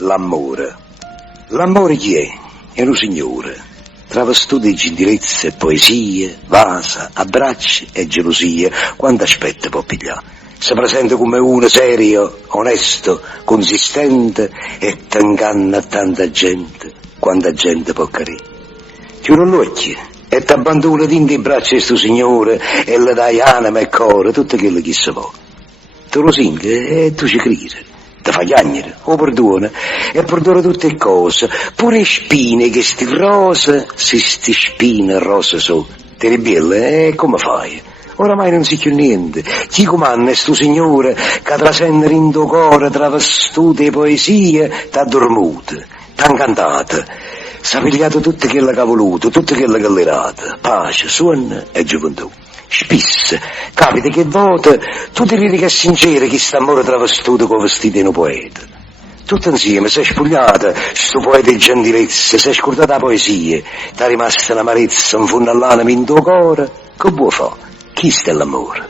l'amore. L'amore chi è? È un signore, travestito di gentilezza e poesie, vasa, abbracci e gelosie. Quando aspetta può pigliare? Si presenta come uno serio, onesto, consistente e t'inganna a tanta gente, quanta gente può carire. Chiude l'occhio e t'abbandona dentro i braccia di sto signore e le dai anima e cuore, tutto quello che si può. Tu lo senti e tu ci credi, ti fa chiagnere, o perdona, e perdona tutte le cose, pure spine che sti rose, se sti spine rose so, te le belle, e come fai? Oramai non si più niente. Chi comanda è sto signore che trascende in tuo cuore travestute e poesie, t'ha dormute, t'ha incantata, s'ha pigliato tutto quello che ha voluto, tutto quello che l'ha dato, pace, suono e gioventù. Spesso capita che volte tu ti vedi che è sincero che st'amore travestito con vestito di un poeta. Tutto insieme sei spogliata, sto poeta di gentilezza, sei scordata la poesia, t'ha rimasta l'amarezza in fondo all'anima in tuo cuore, che vuoi fare? Chi sta l'amore?